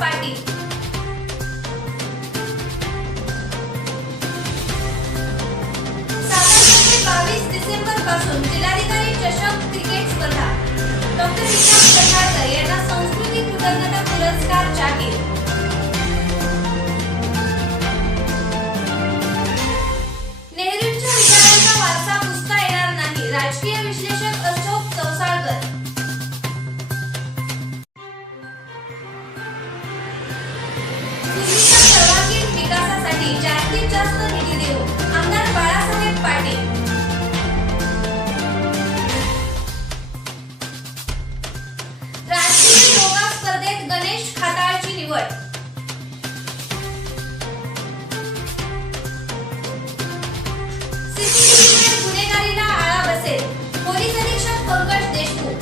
पाटील. 22 डिसेंबर पासून जिल्हाधिकारी चषक क्रिकेट स्पर्धा. डॉक्टर विशाल कठाळकर यांना संस्कृती कृतज्ञता पुरस्कार जाहीर. नेहरूंच्या विचारांचा वारसा पुसता येणार नाही, राजकीय विश्लेषक अशोक चौसाळकर. पूर्वीच्या सर्वांगीण विकासासाठी जास्तीत जास्त निधी देऊ, आमदार बाळासाहेब पाटील. राष्ट्रीय योगा स्पर्धेत गणेश खाताळची निवड. सीसीटीव्हीमुळे गुन्हेगारीला आळा बसेल, पोलीस अधीक्षक पंकज देशमुख.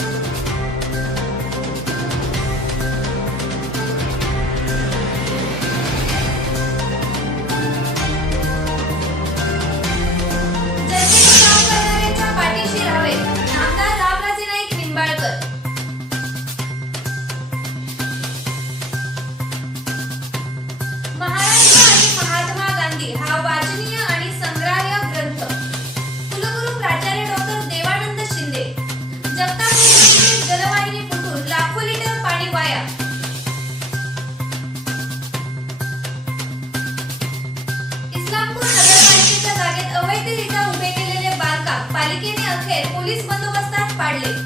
जनतेचे काम करणाऱ्यांच्या पाठीशी राहावे, आमदार रामराजे नाईक निंबाळकर. महाराष्ट्र आणि महात्मा गांधी हा वाचनीय आणि संग्राह्य ग्रंथ. कुलगुरू प्राचार्य डॉक्टर देवानंद शिंदे. जगताप नदीवरील जलवाहिनी फुटून लाखो लिटर पाणी वाया. इस्लामपूर नगरपालिकेच्या जागेत अवैधरित्या उभे केलेले बांधकाम पालिकेने अखेर पोलीस बंदोबस्तात पाडले.